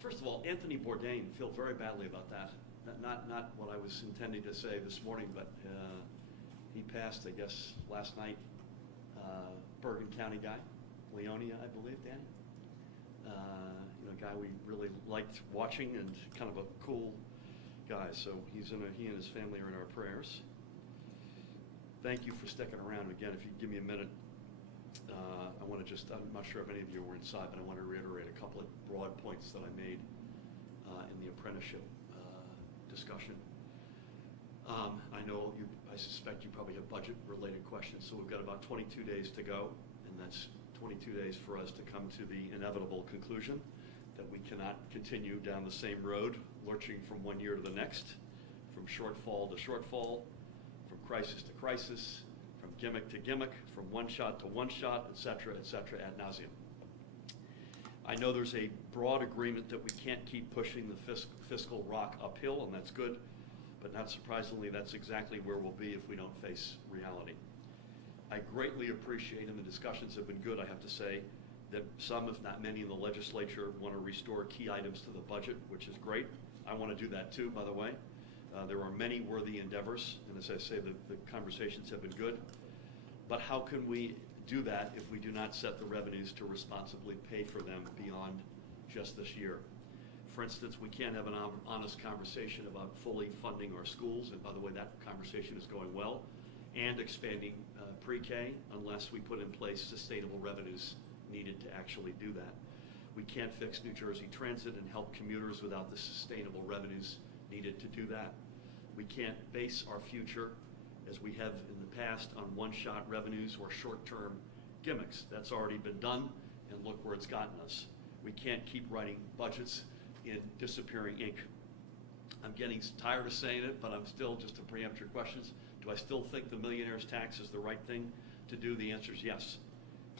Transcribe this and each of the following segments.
First of all, Anthony Bourdain, feel very badly about that. Not what I was intending to say this morning, but he passed, I guess, last night. Bergen County guy, Leonia, I believe, Danny. A guy we really liked watching and kind of a cool guy. So he and his family are in our prayers. Thank you for sticking around. Again, if you give me a minute, I want to I'm not sure if any of you were inside, but I want to reiterate a couple of broad points that I made in the apprenticeship discussion. I know I suspect you probably have budget-related questions, so we've got about 22 days to go, and that's 22 days for us to come to the inevitable conclusion that we cannot continue down the same road, lurching from one year to the next, from shortfall to shortfall, from crisis to crisis, from gimmick to gimmick, from one shot to one shot, et cetera, ad nauseum. I know there's a broad agreement that we can't keep pushing the fiscal rock uphill, and that's good, but not surprisingly, that's exactly where we'll be if we don't face reality. I greatly appreciate, and the discussions have been good, I have to say, that some, if not many, in the legislature want to restore key items to the budget, which is great. I want to do that too, by the way. There are many worthy endeavors, and as I say, the conversations have been good. But how can we do that if we do not set the revenues to responsibly pay for them beyond just this year? For instance, we can't have an honest conversation about fully funding our schools, and by the way, that conversation is going well, and expanding pre-K unless we put in place sustainable revenues needed to actually do that. We can't fix New Jersey Transit and help commuters without the sustainable revenues needed to do that. We can't base our future, as we have in the past, on one-shot revenues or short-term gimmicks. That's already been done, and look where it's gotten us. We can't keep writing budgets in disappearing ink. I'm getting tired of saying it, but I'm still, just to preempt your questions, do I still think the millionaire's tax is the right thing to do? The answer is yes.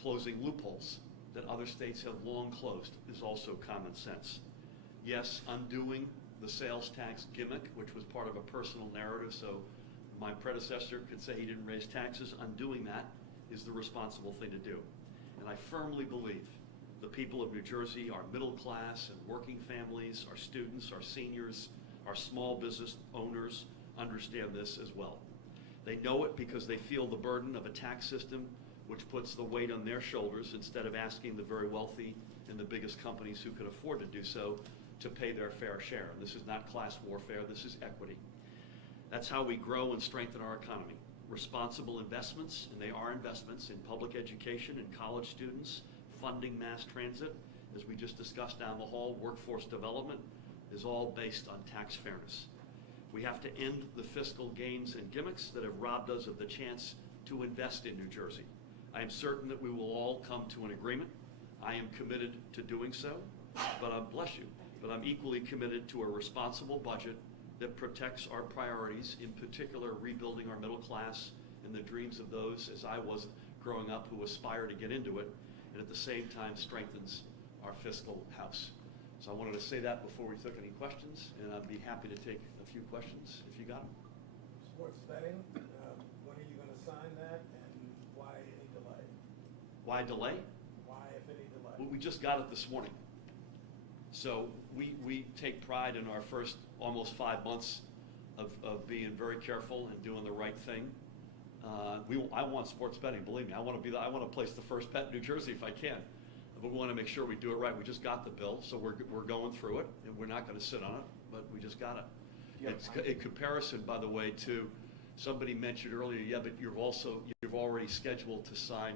Closing loopholes that other states have long closed is also common sense. Yes, undoing the sales tax gimmick, which was part of a personal narrative, so my predecessor could say he didn't raise taxes. Undoing that is the responsible thing to do. And I firmly believe the people of New Jersey, our middle class and working families, our students, our seniors, our small business owners understand this as well. They know it because they feel the burden of a tax system which puts the weight on their shoulders instead of asking the very wealthy and the biggest companies who can afford to do so to pay their fair share. And this is not class warfare, this is equity. That's how we grow and strengthen our economy. Responsible investments, and they are investments in public education and college students, funding mass transit, as we just discussed down the hall, workforce development, is all based on tax fairness. We have to end the fiscal gains and gimmicks that have robbed us of the chance to invest in New Jersey. I am certain that we will all come to an agreement. I am committed to doing so, but bless you, but I'm equally committed to a responsible budget that protects our priorities, in particular rebuilding our middle class and the dreams of those, as I was growing up, who aspire to get into it, and at the same time strengthens our fiscal house. So I wanted to say that before we took any questions, and I'd be happy to take a few questions if you got them. Sports betting, when are you going to sign that, and why any delay? Why delay? Why, if any delay? Well, we just got it this morning. So we take pride in our first almost 5 months of being very careful and doing the right thing. I want sports betting, believe me. I want to place the first bet in New Jersey if I can. But we want to make sure we do it right. We just got the bill, so we're going through it, and we're not going to sit on it, but we just got it. It's in comparison, by the way, to somebody mentioned earlier, yeah, but you've already scheduled to sign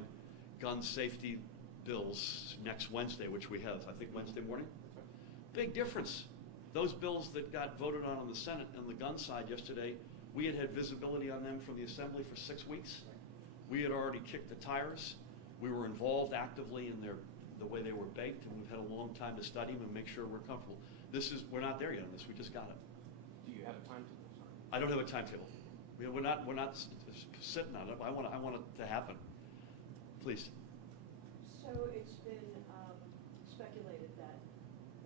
gun safety bills next Wednesday, which we have, I think, Wednesday morning. Big difference. Those bills that got voted on the Senate and the gun side yesterday, we had visibility on them from the Assembly for 6 weeks. We had already kicked the tires. We were involved actively in the way they were baked, and we've had a long time to study them and make sure we're comfortable. We're not there yet on this. We just got it. Do you have a timetable? I don't have a timetable. We're not sitting on it. I want it to happen. Please. So it's been speculated that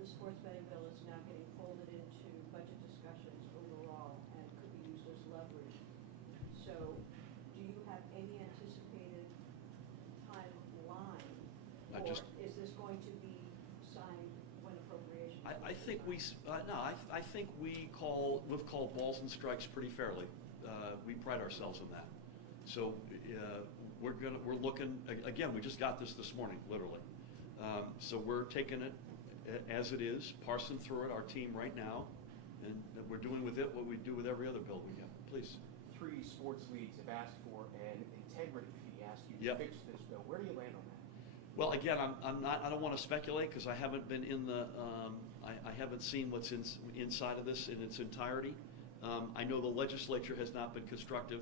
the sports betting bill is now getting folded into budget discussions overall and could be used as leverage. So do you have any anticipated timeline? Or is this going to be signed I think we, I think we've called balls and strikes pretty fairly. We pride ourselves on that. So we're looking, again, we just got this morning, literally. So we're taking it as it is, parsing through it, our team right now, and we're doing with it what we do with every other bill we get. Please. 3 sports leagues have asked for an integrity fee, asked you to Yep. fix this bill. Where do you land on that? Well, again, I don't want to speculate because I haven't been in the, I haven't seen what's inside of this in its entirety. I know the legislature has not been constructive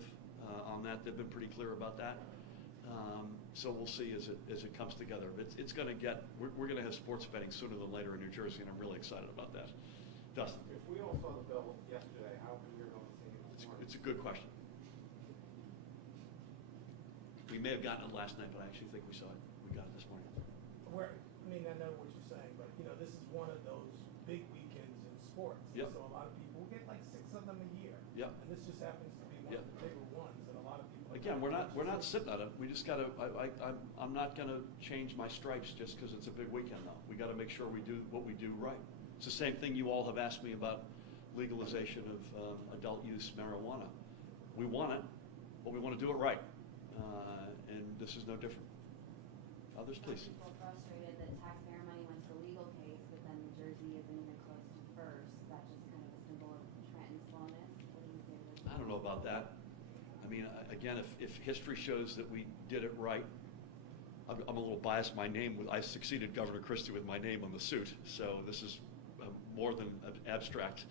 on that. They've been pretty clear about that. So we'll see as it comes together. It's going to get, we're going to have sports betting sooner than later in New Jersey, and I'm really excited about that. Dustin? If we all saw the bill yesterday, how come you're going to see it this morning? It's a good question. We may have gotten it last night, but I actually think we saw it. We got it this morning. I know what you're saying, but, this is one of those big weekends in sports. Yep. So a lot of people, we get like 6 of them a year. Yep. And this just happens to be one Yep. of the bigger ones, and a lot of people. Again, we're not sitting on it. We just got to. I'm not going to change my stripes just because it's a big weekend, though. We got to make sure we do what we do right. It's the same thing you all have asked me about legalization of adult use marijuana. We want it, but we want to do it right, and this is no different. Others, please. People frustrated that taxpayer money went to a legal case, but then New Jersey isn't even close to first. Is that just kind of a symbol of Trenton slowness? What do you say to that? I don't know about that. I mean, again, if history shows that we did it right, I'm a little biased. I succeeded Governor Christie with my name on the suit, so this is more than abstract.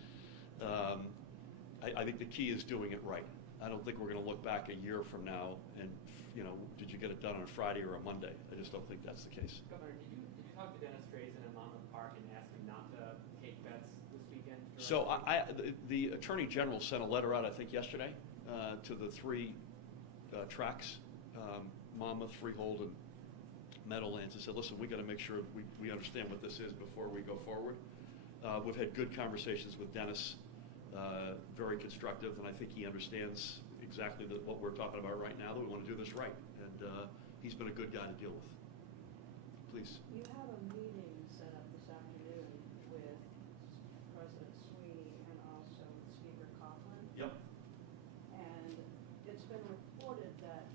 I think the key is doing it right. I don't think we're going to look back a year from now and, did you get it done on a Friday or a Monday? I just don't think that's the case. Governor, did you talk to Dennis Drazen in Monmouth Park and ask him not to take bets this weekend? So the Attorney General sent a letter out, I think, yesterday to the 3 tracks, Monmouth, Freehold, and Meadowlands, and said, listen, we got to make sure we understand what this is before we go forward. We've had good conversations with Dennis, very constructive, and I think he understands exactly what we're talking about right now, that we want to do this right. And he's been a good guy to deal with. Please. You have a meeting set up this afternoon with President Sweeney and also with Speaker Coughlin. Yep. And it's been reported that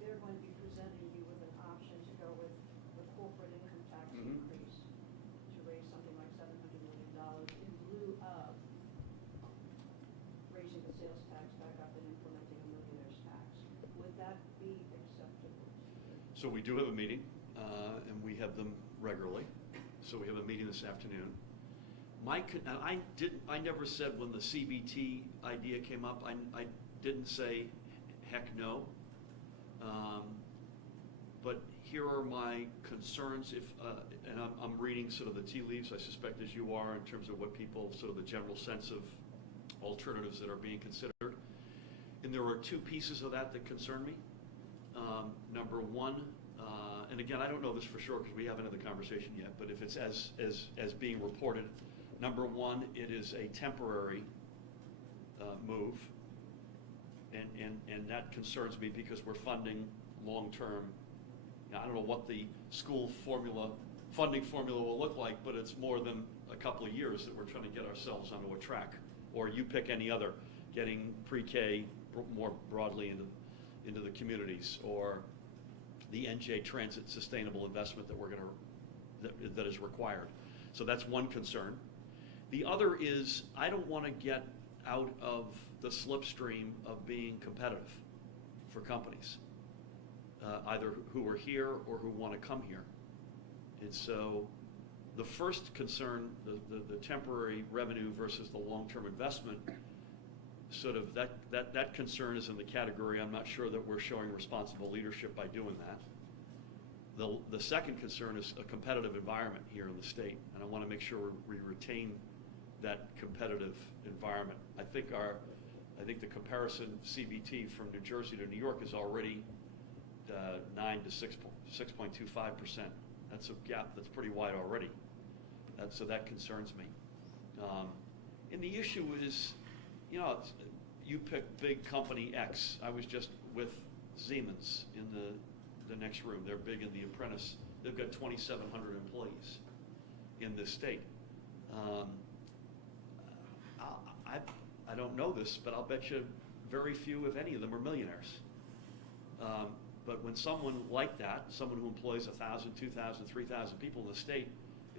they're going to be presenting you with an option to go with the corporate income tax Mhm. increase to raise something like $700 million in lieu of raising the sales tax back up and implementing a millionaire's tax. Would that be acceptable to you? So we do have a meeting, and we have them regularly. So we have a meeting this afternoon. And I never said when the CBT idea came up, I didn't say heck no. But here are my concerns. And I'm reading sort of the tea leaves, I suspect, as you are, in terms of what people, sort of the general sense of alternatives that are being considered. And there are 2 pieces of that concern me. Number one, and again, I don't know this for sure because we haven't had the conversation yet, but if it's as being reported, number one, it is a temporary move, and that concerns me because we're funding long-term. I don't know what the school funding formula will look like, but it's more than a couple of years that we're trying to get ourselves onto a track. Or you pick any other, getting pre-K more broadly into the communities, or the NJ Transit sustainable investment that is required. So that's one concern. The other is I don't want to get out of the slipstream of being competitive for companies, either who are here or who want to come here. And so the first concern, the temporary revenue versus the long-term investment, sort of that concern is in the category I'm not sure that we're showing responsible leadership by doing that. The second concern is a competitive environment here in the state, and I want to make sure we retain that competitive environment. I think the comparison CBT from New Jersey to New York is already 9 to 6.25%. That's a gap that's pretty wide already. So that concerns me. And the issue is, you pick big company X. I was just with Siemens in the next room. They're big in the apprentice. They've got 2,700 employees in this state. I don't know this, but I'll bet you very few, if any of them, are millionaires. But when someone like that, someone who employs 1,000, 2,000, 3,000 people in the state,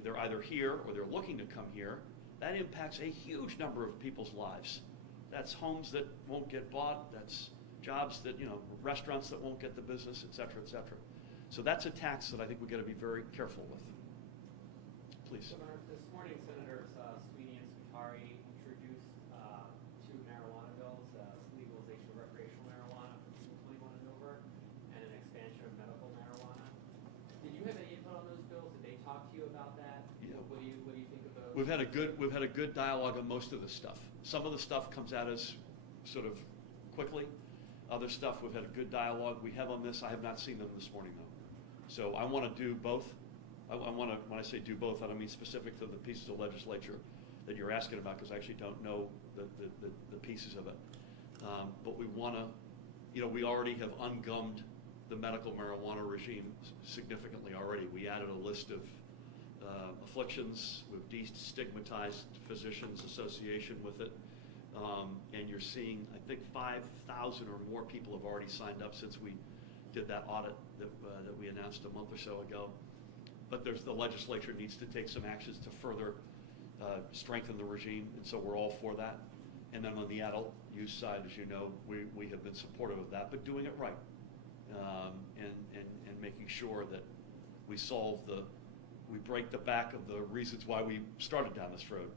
they're either here or they're looking to come here, that impacts a huge number of people's lives. That's homes that won't get bought, that's jobs that, restaurants that won't get the business, et cetera, et cetera. So that's a tax that I think we've got to be very careful with. Please. Governor, this morning Senators Sweeney and Spitari introduced two marijuana bills, legalization of recreational marijuana for people 21 and over, and an expansion of medical marijuana. Did you have any input on those bills? Did they talk to you about that? Yeah. What do you think of those? We've had a good dialogue on most of the stuff. Some of the stuff comes at us sort of quickly. Other stuff we've had a good dialogue. We have on this. I have not seen them this morning though. So I want to do both. I want to, when I say do both, I don't mean specific to the pieces of legislature that you're asking about, because I actually don't know the pieces of it. But we want to, we already have ungummed the medical marijuana regime significantly already. We added a list of afflictions. We've destigmatized Physicians Association with it. And you're seeing, I think 5,000 or more people have already signed up since we did that audit that we announced a month or so ago. But the legislature needs to take some actions to further strengthen the regime, and so we're all for that. And then on the adult use side, as you know, we have been supportive of that, but doing it right, and making sure that we we break the back of the reasons why we started down this road.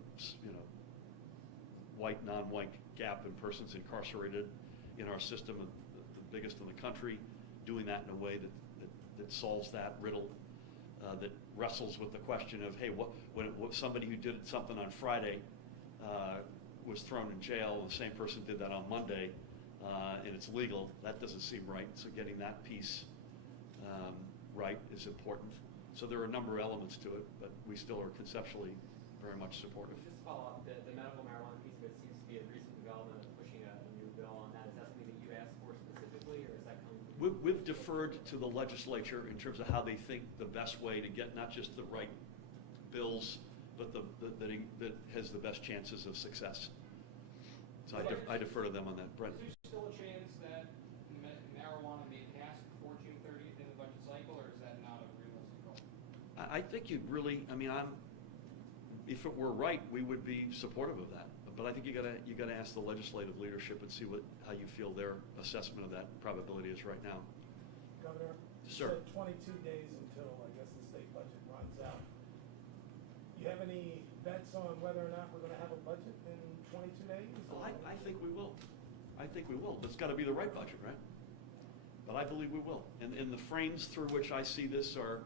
White, non-white gap in persons incarcerated in our system, the biggest in the country, doing that in a way that solves that riddle, that wrestles with the question of, hey, when somebody who did something on Friday was thrown in jail, and the same person did that on Monday, and it's legal, that doesn't seem right. So getting that piece right is important. So there are a number of elements to it, but we still are conceptually very much supportive. Just to follow up, the medical marijuana piece of it seems to be a recent development of pushing a new bill on that. Is that something that you asked for specifically, or is that coming from? We've deferred to the legislature in terms of how they think the best way to get not just the right bills, but that has the best chances of success. So I defer to them on that. Brent? Is there still a chance that marijuana may pass before June 30th in the budget cycle, or is that not a realistic goal? I think you'd really, if it were right, we would be supportive of that. But I think you gotta ask the legislative leadership and see how you feel their assessment of that probability is right now. Governor, you Sir. said 22 days until, I guess, the state budget runs out. You have any bets on whether or not we're going to have a budget in 22 days? Well, I think we will. I think we will. But it's got to be the right budget, right? But I believe we will. And the frames through which I see this are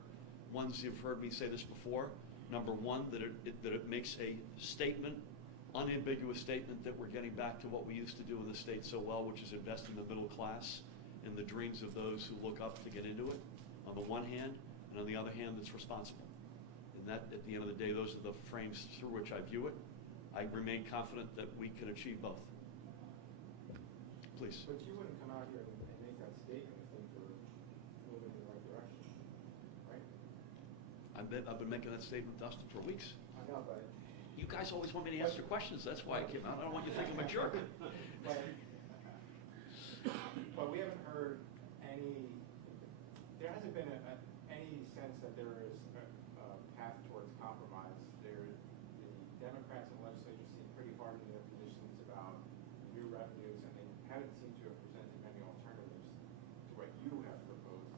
ones you've heard me say this before. Number one, that it makes a statement, unambiguous statement, that we're getting back to what we used to do in the state so well, which is invest in the middle class and the dreams of those who look up to get into it, on the one hand, and on the other hand, that's responsible. And that, at the end of the day, those are the frames through which I view it. I remain confident that we can achieve both. Please. But you wouldn't come out here and make that statement if things were moving in the right direction, right? I've been making that statement, Dustin, for weeks. I know, but... You guys always want me to answer questions. That's why I came out. I don't want you to think I'm a jerk. But we haven't heard there hasn't been any sense that there is a path towards compromise. The Democrats in the legislature seem pretty hard in their positions about new revenues, and they haven't seemed to have presented many alternatives to what you have proposed.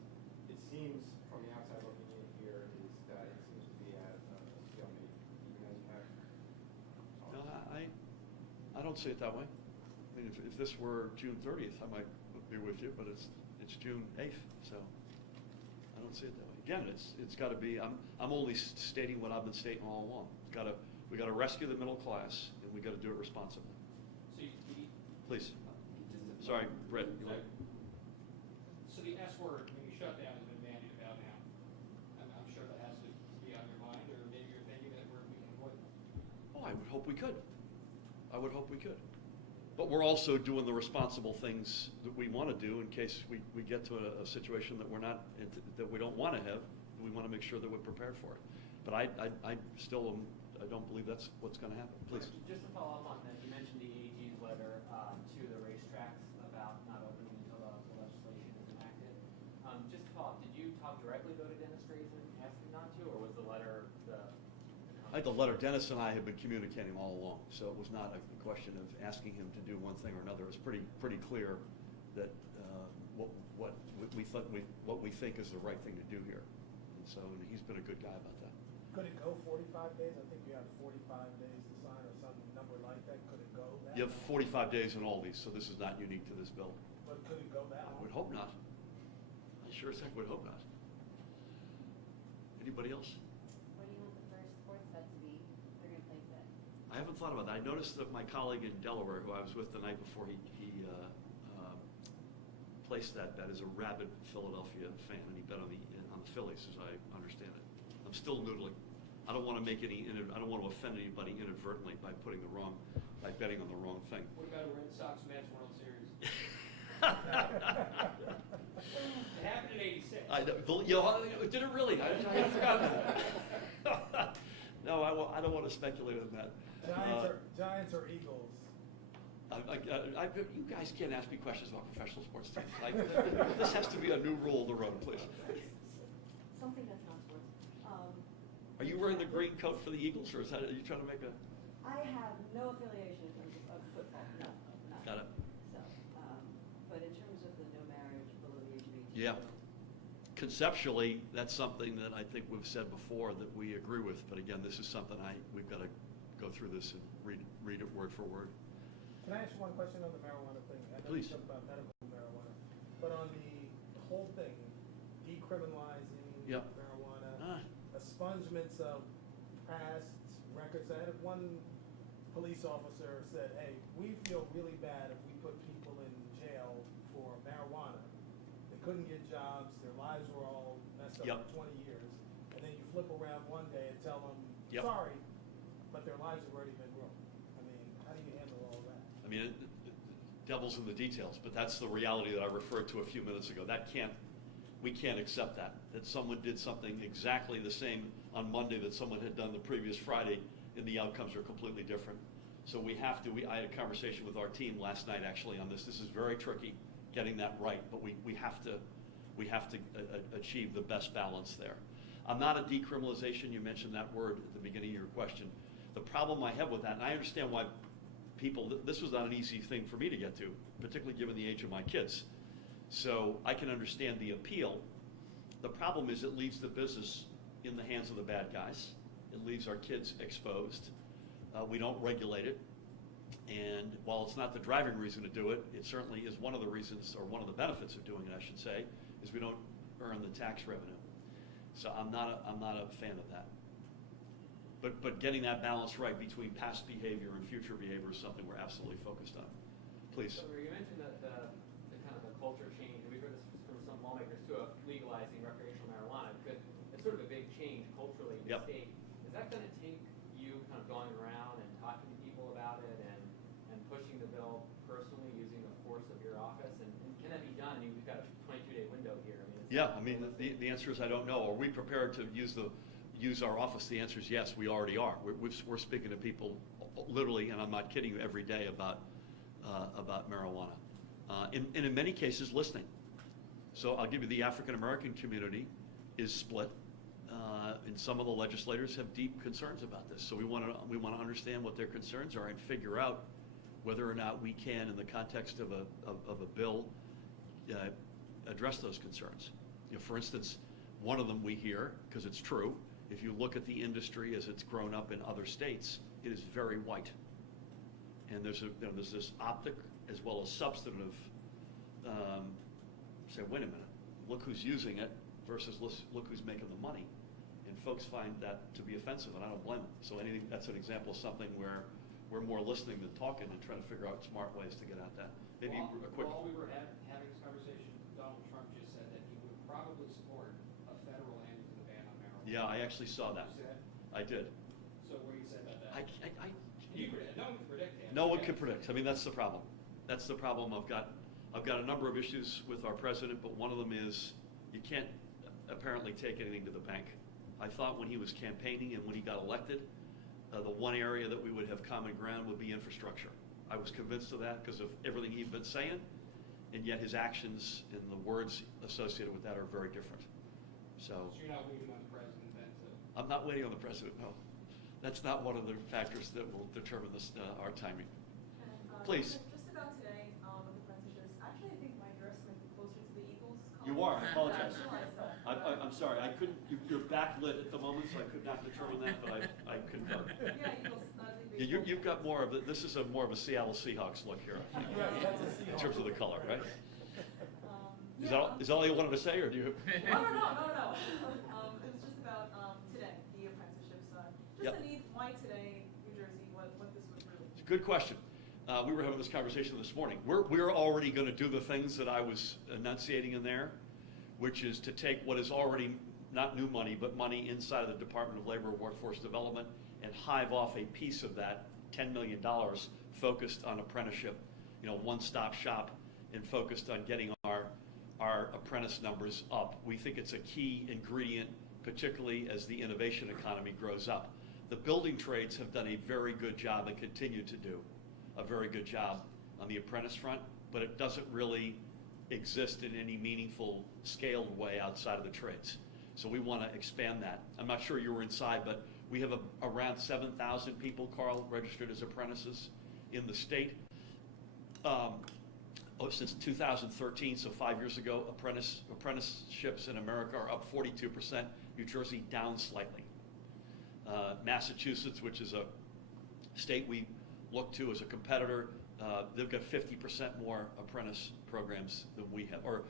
It seems, from the outside looking in here, is that it seems to be at a stalemate, even as you have. No, I don't see it that way. I mean, if this were June 30th, I might be with you, but it's June 8th, so I don't see it that way. Again, it's got to be. I'm only stating what I've been stating all along. We got to rescue the middle class, and we got to do it responsibly. So Please. Sorry, Brett. So the S word, maybe shutdown, has been bandied about now. I'm sure that has to be on your mind, or maybe you're thinking that we can avoid that. Oh, I would hope we could. I would hope we could. But we're also doing the responsible things that we want to do in case we get to a situation that that we don't want to have. We want to make sure that we're prepared for it. But I still am I don't believe that's what's going to happen. Please. Just to follow up on that, you mentioned the AG's letter to the racetracks about not opening until the legislation is enacted. Just to follow up, did you talk directly though to Dennis Drazen and ask him not to, or was the letter I had the letter. Dennis and I have been communicating all along, so it was not a question of asking him to do one thing or another. It was pretty clear that what we think is the right thing to do here, and so he's been a good guy about that. Could it go 45 days? I think you have 45 days to sign or some number like that. Could it go that You have long? 45 days in all these, so this is not unique to this bill. But could it go that I long? would hope not. I sure as heck would hope not. Anybody else? What do you want the first sports bet to be? They're gonna place it. I haven't thought about that. I noticed that my colleague in Delaware, who I was with the night before he placed that bet, is a rabid Philadelphia fan, and he bet on the Phillies, as I understand it. I'm still noodling. I don't want to I don't want to offend anybody inadvertently by betting on the wrong thing. What about a Red Sox Mets World Series? It happened in '86. Did it really? I had forgotten that. No, I don't want to speculate on that. Giants or Eagles? You guys can't ask me questions about professional sports teams. This has to be a new rule of the road, please. Something that's not sports. Are you wearing the green coat for the Eagles, or are you trying to make a? I have no affiliation in terms of football, no, none. Got it. So, but in terms of the no marriage below the age of 18. Yeah. Conceptually, that's something that I think we've said before that we agree with. But again, this is something we've got to go through this and read it word for word. Can I ask you one question on the marijuana thing? I know Please. you talked about medical marijuana, but on the whole thing, decriminalizing Yep. marijuana, expungements of past records. I had one police officer said, "Hey, we feel really bad if we put people in jail for marijuana. They couldn't get jobs, their lives were all messed up Yep. for 20 years, and then you flip around one day and tell them, Yep. sorry, but their lives have already been ruined." I mean, how do you handle all that? I mean, devil's in the details, but that's the reality that I referred to a few minutes ago. We can't accept that someone did something exactly the same on Monday that someone had done the previous Friday, and the outcomes are completely different. So we have to, I had a conversation with our team last night actually on this. This is very tricky, getting that right, but we have to achieve the best balance there. I'm not a decriminalization, you mentioned that word at the beginning of your question. The problem I have with that, and I understand why this was not an easy thing for me to get to, particularly given the age of my kids. So I can understand the appeal. The problem is it leaves the business in the hands of the bad guys. It leaves our kids exposed. We don't regulate it. And while it's not the driving reason to do it, it certainly is one of the reasons, or one of the benefits of doing it, I should say, is we don't earn the tax revenue. So I'm not a fan of that. But getting that balance right between past behavior and future behavior is something we're absolutely focused on. Please. So you mentioned the kind of the culture change, and we've heard this from some lawmakers too, of legalizing recreational marijuana, because it's sort of a big change culturally in the Yep. state. Is that going to take you kind of going around and talking to people about it and pushing the bill personally using the force of your office? And can that be done? I mean, we've got a 22-day window here. The answer is I don't know. Are we prepared to use our office? The answer is yes, we already are. We're speaking to people literally, and I'm not kidding you, every day about marijuana. And in many cases, listening. So I'll give you the African American community is split, and some of the legislators have deep concerns about this. So we want to understand what their concerns are and figure out whether or not we can, in the context of a bill, address those concerns. For instance, one of them we hear, because it's true, if you look at the industry as it's grown up in other states, it is very white. And there's this optic as well as substantive, say, wait a minute, look who's using it versus look who's making the money. And folks find that to be offensive, and I don't blame them. So that's an example of something where we're more listening than talking and trying to figure out smart ways to get at that. Maybe a quick. While we were having this conversation, Donald Trump just said that he would probably support a federal end to the ban on marijuana. Yeah, I actually saw that. Did you see that? I did. So what do you say about that? You No one can predict that. No one can predict. I mean, that's the problem. That's the problem. I've got a number of issues with our president, but one of them is you can't apparently take anything to the bank. I thought when he was campaigning and when he got elected, The one area that we would have common ground would be infrastructure. I was convinced of that because of everything he's been saying, and yet his actions and the words associated with that are very different. So you're not waiting on the president then to? I'm not waiting on the president, no. That's not one of the factors that will determine this, our timing. And, Please. Just about today, with the apprenticeships, actually, I think my dress might be closer to the Eagles color. You are, I apologize. I realized that. I'm sorry, I couldn't, you're backlit at the moment, so I could not determine that, but I concur. Yeah, Eagles, not a big Yeah, baseball you've got fan. more of, this is more of a Seattle Seahawks look here. Yes, that's a In Seahawks. terms of the color, right? Is Yeah, that all you wanted to say, or do you? No. It was just about, today, the apprenticeships, Yep. just the need, why today, New Jersey, what this would really. Good question. We were having this conversation this morning. We're already going to do the things that I was enunciating in there, which is to take what is already not new money, but money inside of the Department of Labor and Workforce Development and hive off a piece of that, $10 million, focused on apprenticeship, one-stop shop, and focused on getting our apprentice numbers up. We think it's a key ingredient, particularly as the innovation economy grows up. The building trades have done a very good job and continue to do a very good job on the apprentice front, but it doesn't really exist in any meaningful, scaled way outside of the trades. So we want to expand that. I'm not sure you were inside, but we have around 7,000 people, Carl, registered as apprentices in the state. Since 2013, so 5 years ago, apprenticeships in America are up 42%, New Jersey down slightly. Massachusetts, which is a state we look to as a competitor, they've got 50% more apprentice programs than we have, or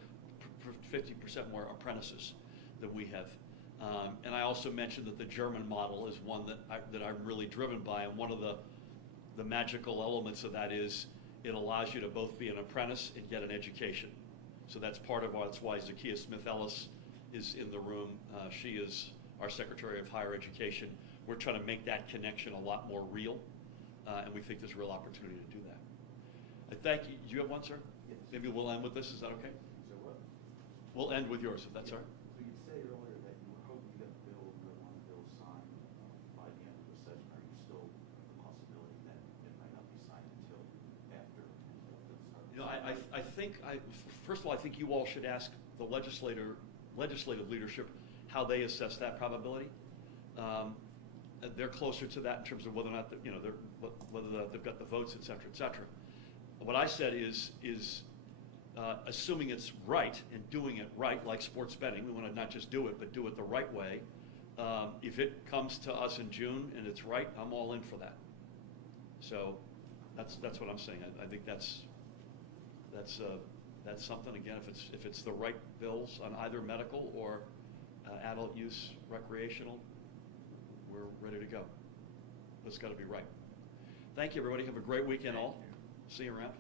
50% more apprentices than we have. And I also mentioned that the German model is one that I'm really driven by, and one of the magical elements of that is it allows you to both be an apprentice and get an education. So that's part of that's why Zakiya Smith-Ellis is in the room. She is our Secretary of Higher Education. We're trying to make that connection a lot more real, and we think there's a real opportunity to do that. I thank you. Do you have one, sir? Yes. Maybe we'll end with this. Is that okay? So what? We'll end with yours, if that's all right. So you said earlier that you were hoping to get the marijuana bill signed by the end of the session. Are you still the possibility that it might not be signed until after the start? I think, first of all, I think you all should ask the legislative leadership how they assess that probability. They're closer to that in terms of whether or not, whether they've got the votes, et cetera, et cetera. What I said is assuming it's right and doing it right, like sports betting, we want to not just do it, but do it the right way. If it comes to us in June and it's right, I'm all in for that. So that's what I'm saying. I think that's something, again, if it's the right bills on either medical or adult use recreational, we're ready to go. But it's got to be right. Thank you, everybody. Have a great weekend all. See you around.